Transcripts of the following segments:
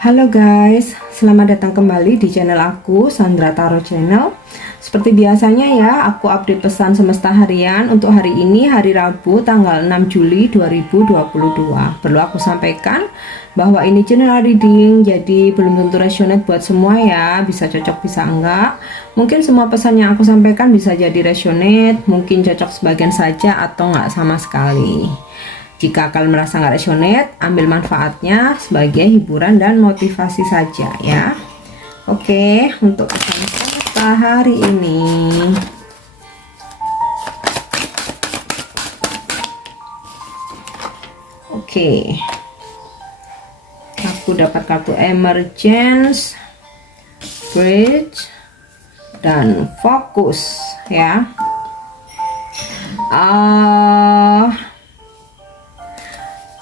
Halo guys, selamat datang kembali di channel aku, Sandra Tarot Channel. Seperti biasanya ya, aku update pesan semesta harian untuk hari ini, hari Rabu, tanggal 6 Juli 2022. Perlu aku sampaikan bahwa ini general reading, jadi belum tentu resonate buat semua ya, bisa cocok, bisa enggak. Mungkin semua pesan yang aku sampaikan bisa jadi resonate, mungkin cocok sebagian saja atau enggak sama sekali. Jika kalian merasa nggak resonate, ambil manfaatnya sebagai hiburan dan motivasi saja ya. Oke, untuk pesan semesta hari ini. Oke. Aku dapat kartu emergence, bridge, dan fokus ya.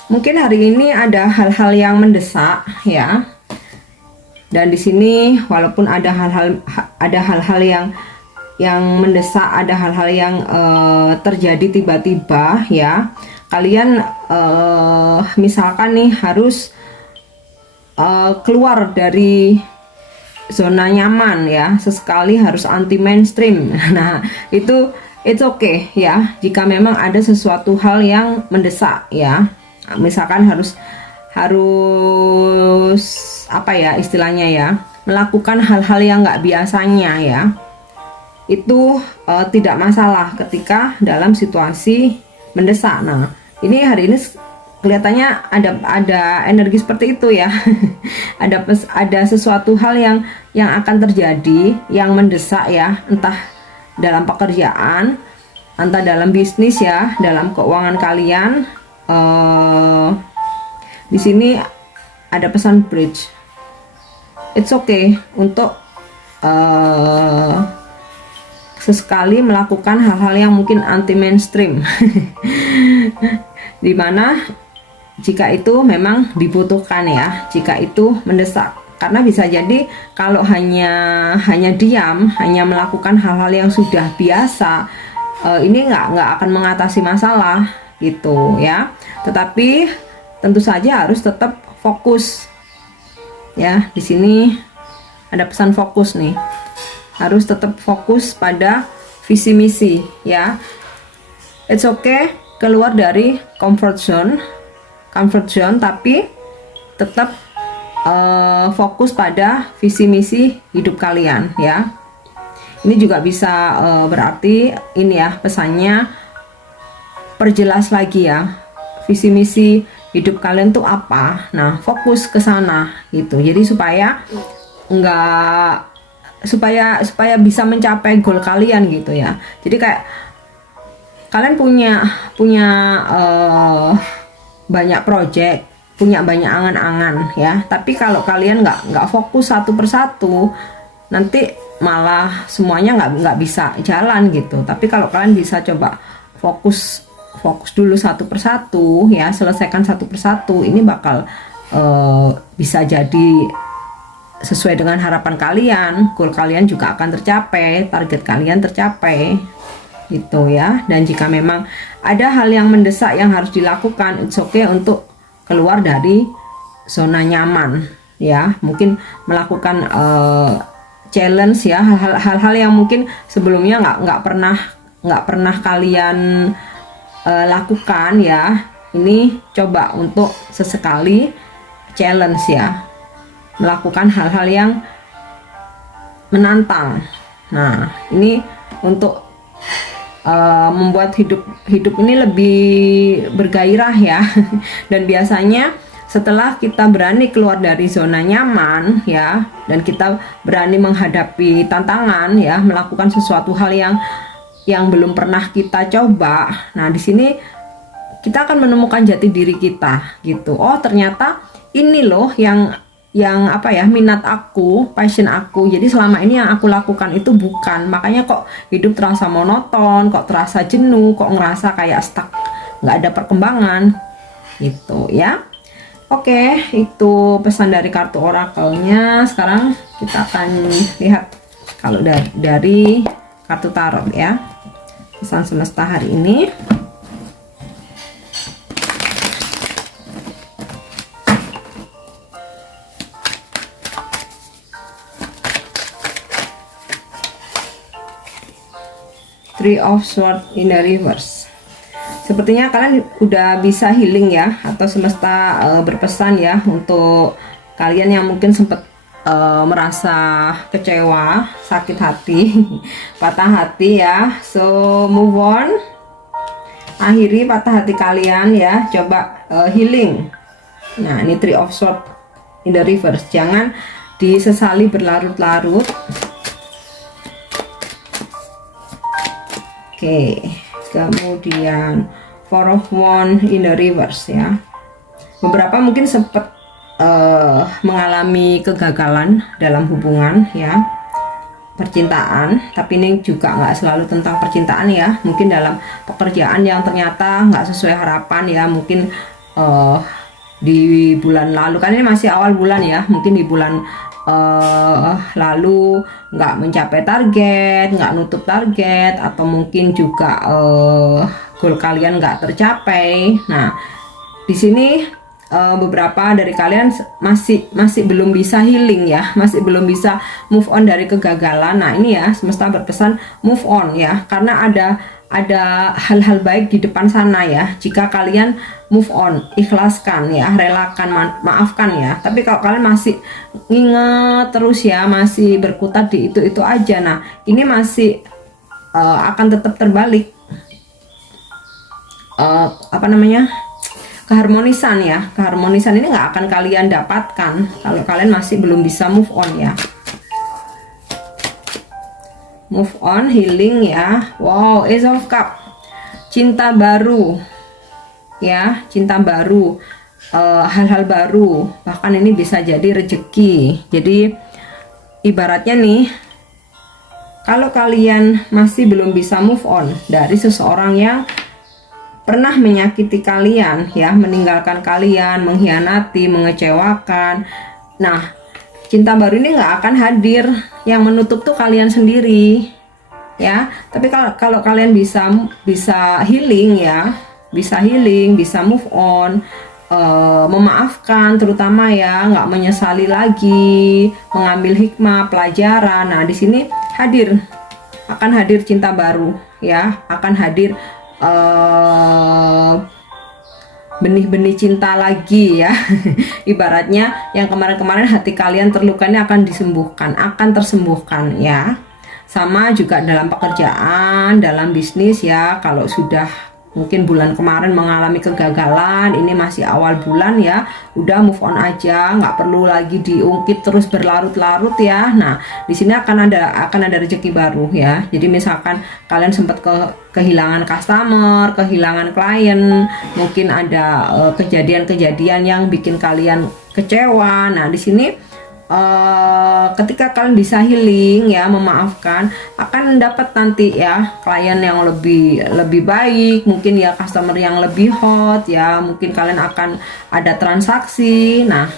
Mungkin hari ini ada hal-hal yang mendesak ya. Dan di sini walaupun ada hal-hal yang mendesak, ada hal-hal yang terjadi tiba-tiba ya. Kalian misalkan nih harus keluar dari zona nyaman ya. Sesekali harus anti mainstream. Nah, it's okay ya. Jika memang ada sesuatu hal yang mendesak ya. Misalkan harus apa ya istilahnya ya, melakukan hal-hal yang nggak biasanya ya, itu tidak masalah ketika dalam situasi mendesak. Nah, ini hari ini kelihatannya ada energi seperti itu ya. ada sesuatu hal yang akan terjadi yang mendesak ya, entah dalam pekerjaan, entah dalam bisnis ya, dalam keuangan kalian. Di sini ada pesan bridge. It's okay untuk sesekali melakukan hal-hal yang mungkin anti mainstream. Dimana jika itu memang dibutuhkan ya, jika itu mendesak. Karena bisa jadi kalau hanya diam, hanya melakukan hal-hal yang sudah biasa, ini nggak akan mengatasi masalah gitu ya. Tetapi tentu saja harus tetap fokus ya. Di sini ada pesan fokus nih, harus tetap fokus pada visi misi ya. It's okay keluar dari comfort zone tapi tetap fokus pada visi misi hidup kalian ya. Ini juga bisa berarti ini ya, pesannya perjelas lagi ya, visi misi hidup kalian tuh apa. Nah, fokus ke sana gitu. Jadi supaya bisa mencapai goal kalian gitu ya. Jadi kayak kalian punya banyak project, punya banyak angan-angan ya. Tapi kalau kalian nggak fokus satu persatu, nanti malah semuanya nggak bisa jalan gitu. Tapi kalau kalian bisa coba fokus dulu satu persatu ya, selesaikan satu persatu, ini bakal bisa jadi sesuai dengan harapan kalian, goal kalian juga akan tercapai, target kalian tercapai gitu ya. Dan jika memang ada hal yang mendesak yang harus dilakukan, it's okay untuk keluar dari zona nyaman ya. Mungkin melakukan challenge ya, hal-hal yang mungkin sebelumnya nggak pernah kalian lakukan ya. Ini coba untuk sesekali challenge ya, melakukan hal-hal yang menantang. Nah, ini untuk membuat hidup ini lebih bergairah ya. Dan biasanya setelah kita berani keluar dari zona nyaman ya, dan kita berani menghadapi tantangan ya, melakukan sesuatu hal yang belum pernah kita coba. Nah, di sini kita akan menemukan jati diri kita gitu. Oh, ternyata ini loh yang apa ya, minat aku, passion aku. Jadi selama ini yang aku lakukan itu bukan. Makanya kok hidup terasa monoton, kok terasa jenuh, kok ngerasa kayak stuck, nggak ada perkembangan gitu ya. Oke, itu pesan dari kartu orakelnya. Sekarang kita akan lihat kalau dari kartu tarot ya, pesan semesta hari ini. Three of Swords in the reverse. Sepertinya kalian udah bisa healing ya, atau semesta berpesan ya untuk kalian yang mungkin sempat merasa kecewa, sakit hati, patah hati ya. So move on, akhiri patah hati kalian ya, coba healing. Nah ini Three of Swords in the reverse, jangan disesali berlarut-larut. Oke, kemudian Four of Wands in the reverse ya. Beberapa mungkin sempat mengalami kegagalan dalam hubungan ya, percintaan, tapi ini juga nggak selalu tentang percintaan ya. Mungkin dalam pekerjaan yang ternyata nggak sesuai harapan ya, mungkin di bulan lalu, kan ini masih awal bulan ya, mungkin di bulan lalu nggak mencapai target, nggak nutup target, atau mungkin juga goal kalian nggak tercapai. Nah di sini beberapa dari kalian masih belum bisa healing ya, masih belum bisa move on dari kegagalan. Nah ini ya, semesta berpesan move on ya, karena ada hal-hal baik di depan sana ya. Jika kalian move on, ikhlaskan ya, relakan, maafkan ya. Tapi kalau kalian masih ingat terus ya, masih berkutat di itu aja, nah ini masih akan tetap terbalik keharmonisan ya. Keharmonisan ini nggak akan kalian dapatkan kalau kalian masih belum bisa move on ya. Move on, healing ya. Wow, Ace of Cup, cinta baru ya, cinta baru, hal-hal baru, bahkan ini bisa jadi rezeki. Jadi ibaratnya nih, kalau kalian masih belum bisa move on dari seseorang yang pernah menyakiti kalian ya, meninggalkan kalian, mengkhianati, mengecewakan, nah cinta baru ini nggak akan hadir. Yang menutup tuh kalian sendiri ya. Tapi kalau kalian bisa healing ya, bisa healing, bisa move on, memaafkan terutama ya, nggak menyesali lagi, mengambil hikmah pelajaran. Nah di sini akan hadir cinta baru ya, akan hadir benih-benih cinta lagi ya. Ibaratnya yang kemarin-kemarin hati kalian terlukanya akan disembuhkan, akan tersembuhkan ya. Sama juga dalam pekerjaan, dalam bisnis ya. Kalau sudah mungkin bulan kemarin mengalami kegagalan, ini masih awal bulan ya, udah move on aja, nggak perlu lagi diungkit terus berlarut-larut ya. Nah di sini akan ada rezeki baru ya. Jadi misalkan kalian sempat kehilangan customer, kehilangan klien, mungkin ada kejadian-kejadian yang bikin kalian kecewa. Nah di sini ketika kalian bisa healing ya, memaafkan, akan dapat nanti ya klien yang lebih baik, mungkin ya customer yang lebih hot ya, mungkin kalian akan ada transaksi. Nah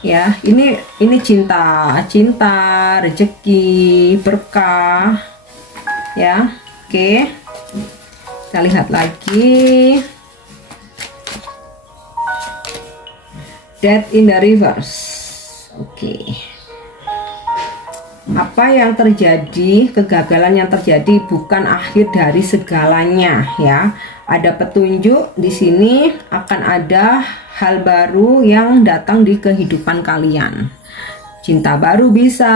ya ini cinta, rezeki, berkah ya. Oke, kita lihat lagi Death in the reverse. Oke, apa yang terjadi, kegagalan yang terjadi bukan akhir dari segalanya ya. Ada petunjuk di sini, akan ada hal baru yang datang di kehidupan kalian. Cinta baru bisa,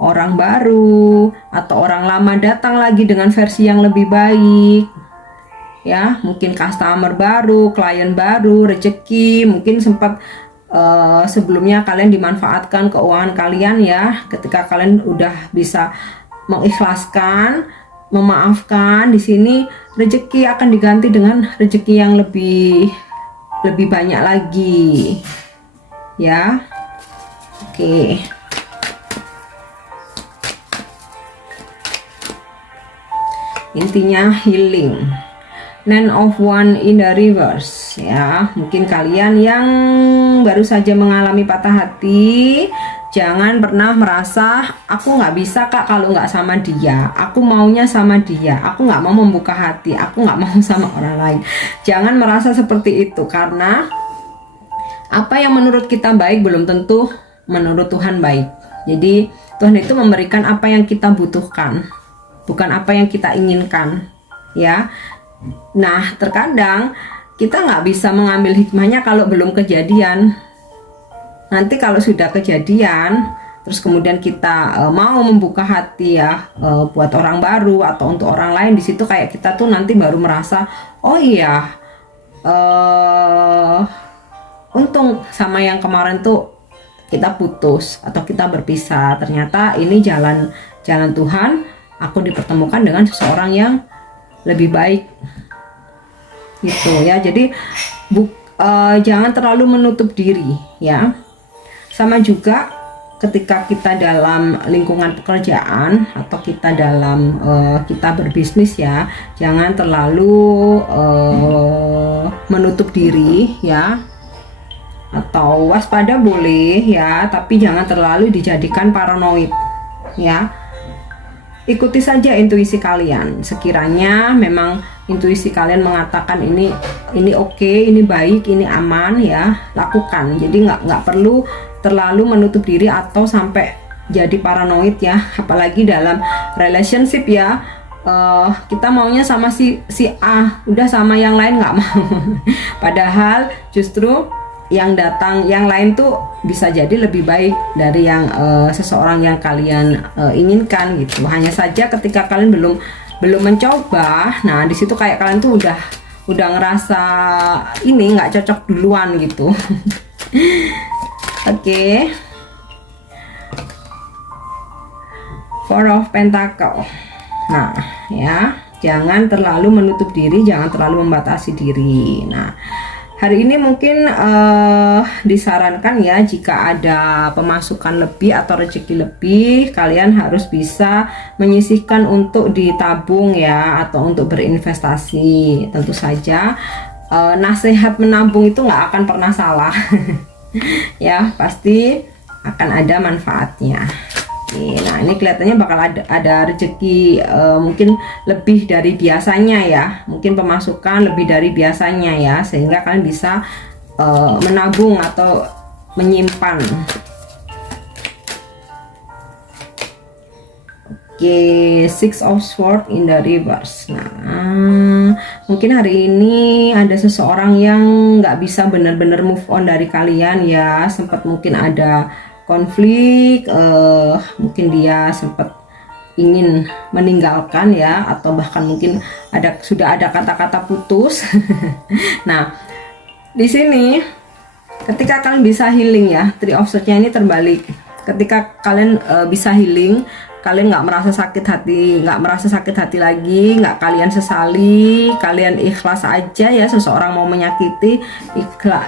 orang baru, atau orang lama datang lagi dengan versi yang lebih baik ya. Mungkin customer baru, klien baru, rezeki, mungkin sempat sebelumnya kalian dimanfaatkan keuangan kalian ya. Ketika kalian udah bisa mengikhlaskan, memaafkan, di sini rezeki akan diganti dengan rezeki yang lebih banyak lagi ya. Oke, intinya healing. Nine of Wands in the reverse ya. Mungkin kalian yang baru saja mengalami patah hati, jangan pernah merasa aku nggak bisa kak kalau nggak sama dia, aku maunya sama dia, aku nggak mau membuka hati, aku nggak mau sama orang lain. Jangan merasa seperti itu, karena apa yang menurut kita baik belum tentu menurut Tuhan baik. Jadi Tuhan itu memberikan apa yang kita butuhkan bukan apa yang kita inginkan, ya. Nah, terkadang kita nggak bisa mengambil hikmahnya kalau belum kejadian. Nanti kalau sudah kejadian, terus kemudian kita mau membuka hati ya buat orang baru atau untuk orang lain, di situ kayak kita tuh nanti baru merasa, oh iya, untung sama yang kemarin tuh kita putus atau kita berpisah. Ternyata ini jalan Tuhan, aku dipertemukan dengan seseorang yang lebih baik gitu ya. Jadi jangan terlalu menutup diri ya. Sama juga ketika kita dalam lingkungan pekerjaan atau kita dalam kita berbisnis ya, jangan terlalu menutup diri ya, atau waspada boleh ya, tapi jangan terlalu dijadikan paranoid ya. Ikuti saja intuisi kalian. Sekiranya memang intuisi kalian mengatakan ini oke, ini baik, ini aman ya, lakukan. Jadi nggak perlu terlalu menutup diri atau sampai jadi paranoid ya. Apalagi dalam relationship ya, kita maunya sama si A, udah sama yang lain nggak mau. Padahal justru yang datang yang lain tuh bisa jadi lebih baik dari yang seseorang yang kalian inginkan gitu. Hanya saja ketika kalian belum mencoba, nah di situ kayak kalian tuh udah ngerasa ini nggak cocok duluan gitu. Oke. Four of Pentacle. Nah ya, jangan terlalu menutup diri, jangan terlalu membatasi diri. Nah, hari ini mungkin disarankan ya, jika ada pemasukan lebih atau rezeki lebih, kalian harus bisa menyisihkan untuk ditabung ya, atau untuk berinvestasi. Tentu saja nasihat menabung itu nggak akan pernah salah. Ya, pasti akan ada manfaatnya. Nah, ini kelihatannya bakal ada rezeki mungkin lebih dari biasanya ya, mungkin pemasukan lebih dari biasanya ya, sehingga kalian bisa menabung atau menyimpan. Oke, Six of Swords in the reverse. Nah, mungkin hari ini ada seseorang yang nggak bisa benar-benar move on dari kalian ya, sempat mungkin ada konflik, mungkin dia sempat ingin meninggalkan ya, atau bahkan mungkin sudah ada kata-kata putus. Nah, di sini ketika kalian bisa healing ya, Three of Swords-nya ini terbalik. Ketika kalian bisa healing, kalian nggak merasa sakit hati lagi, nggak kalian sesali, kalian ikhlas aja ya, seseorang mau menyakiti,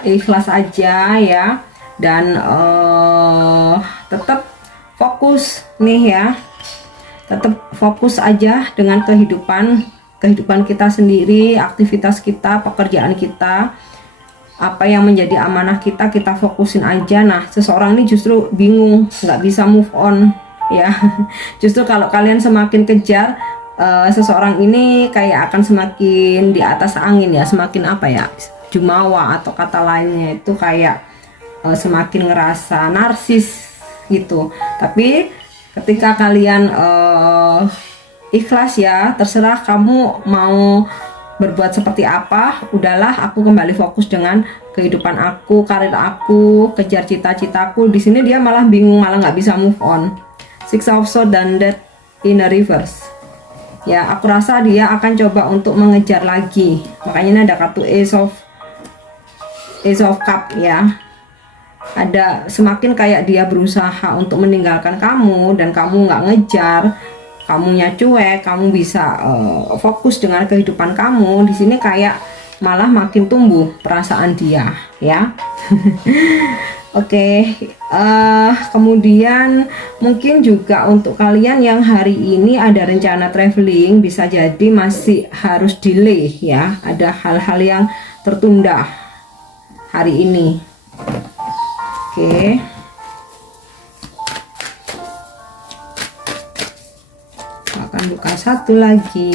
ikhlas aja ya. Dan tetap fokus nih ya, tetap fokus aja dengan kehidupan kita sendiri, aktivitas kita, pekerjaan kita, apa yang menjadi amanah kita fokusin aja. Nah, seseorang ini justru bingung, nggak bisa move on ya. Justru kalau kalian semakin kejar seseorang ini, kayak akan semakin di atas angin ya, semakin apa ya, jumawa atau kata lainnya itu kayak semakin ngerasa narsis gitu. Tapi ketika kalian ikhlas ya, terserah kamu mau berbuat seperti apa, udahlah aku kembali fokus dengan kehidupan aku, karir aku, kejar cita-citaku. Di sini dia malah bingung, malah nggak bisa move on. Six of Swords dan Death in the reverse. Ya, aku rasa dia akan coba untuk mengejar lagi. Makanya ini ada kartu Ace of Cup ya. Ada semakin kayak dia berusaha untuk meninggalkan kamu, dan kamu nggak ngejar, kamunya cuek, kamu bisa fokus dengan kehidupan kamu. Di sini kayak malah makin tumbuh perasaan dia ya. Oke, kemudian mungkin juga untuk kalian yang hari ini ada rencana traveling, bisa jadi masih harus delay ya, ada hal-hal yang tertunda hari ini. Oke. Akan buka satu lagi.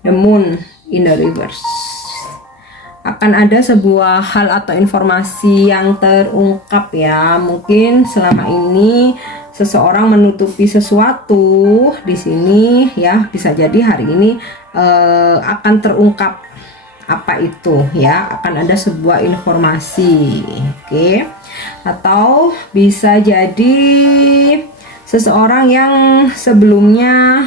The Moon in the reverse. Akan ada sebuah hal atau informasi yang terungkap ya. Mungkin selama ini seseorang menutupi sesuatu di sini ya, bisa jadi hari ini akan terungkap apa itu ya, akan ada sebuah informasi. Oke. Atau bisa jadi seseorang yang sebelumnya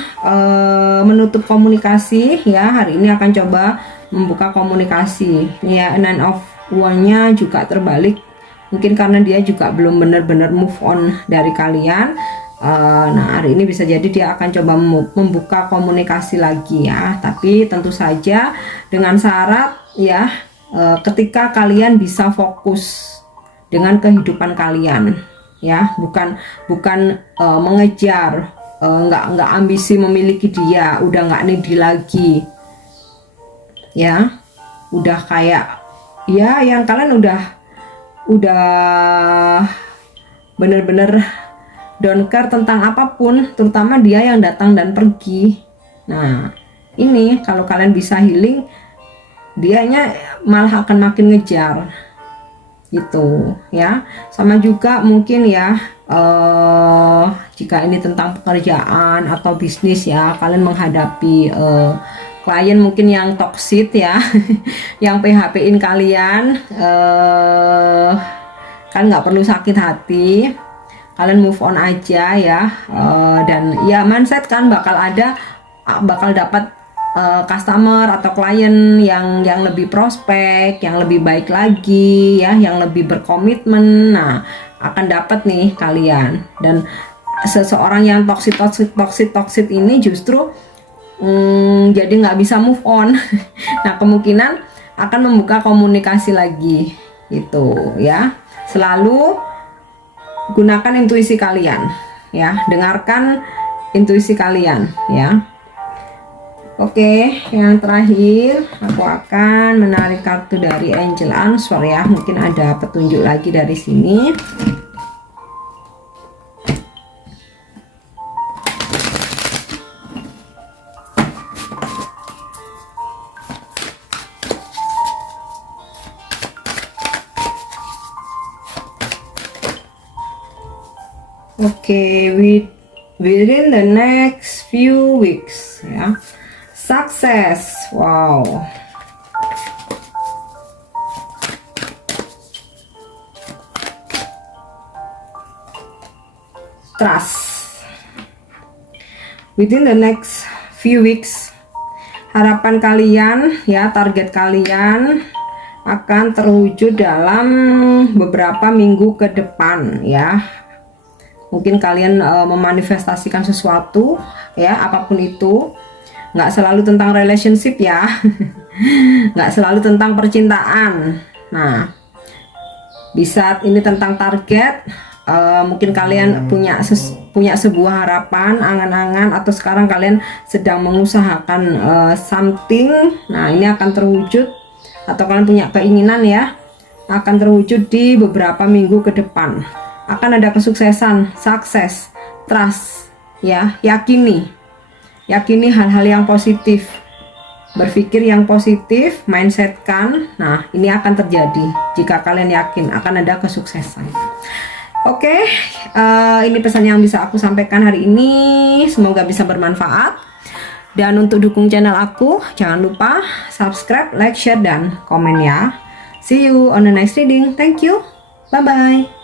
menutup komunikasi ya, hari ini akan coba membuka komunikasi ya. Nine of Wand-nya juga terbalik, mungkin karena dia juga belum benar-benar move on dari kalian. Nah, hari ini bisa jadi dia akan coba membuka komunikasi lagi ya, tapi tentu saja dengan syarat ya, ketika kalian bisa fokus dengan kehidupan kalian ya, bukan mengejar, nggak ambisi memiliki dia, udah nggak needy lagi ya, udah kayak ya yang kalian udah bener-bener don't care tentang apapun, terutama dia yang datang dan pergi. Nah, ini kalau kalian bisa healing, dianya malah akan makin ngejar gitu ya. Sama juga mungkin ya, jika ini tentang pekerjaan atau bisnis ya, kalian menghadapi klien mungkin yang toxic ya, yang PHP-in kalian, kan nggak perlu sakit hati, kalian move on aja ya. Dan ya mindset kan bakal dapat customer atau klien yang lebih prospek, yang lebih baik lagi ya, yang lebih berkomitmen. Nah, akan dapat nih kalian. Dan seseorang yang toxic ini justru jadi nggak bisa move on. Nah, kemungkinan akan membuka komunikasi lagi gitu ya. Selalu gunakan intuisi kalian ya, dengarkan intuisi kalian ya. Oke, yang terakhir aku akan menarik kartu dari Angel Answer ya, mungkin ada petunjuk lagi dari sini. Oke, within the next few weeks ya, sukses. Wow, trust. Within the next few weeks, harapan kalian ya, target kalian akan terwujud dalam beberapa minggu ke depan ya. Mungkin kalian memanifestasikan sesuatu ya, apapun itu, nggak selalu tentang relationship ya, nggak selalu tentang percintaan. Nah, bisa ini tentang target. Mungkin kalian punya sebuah harapan, angan-angan, atau sekarang kalian sedang mengusahakan something. Nah, ini akan terwujud, atau kalian punya keinginan ya, akan terwujud di beberapa minggu ke depan. Akan ada kesuksesan, sukses, trust ya, yakini hal-hal yang positif, berpikir yang positif, mindsetkan. Nah, ini akan terjadi jika kalian yakin akan ada kesuksesan. Oke, ini pesan yang bisa aku sampaikan hari ini, semoga bisa bermanfaat. Dan untuk dukung channel aku, jangan lupa subscribe, like, share, dan komen ya. See you on the next reading. Thank you, bye bye.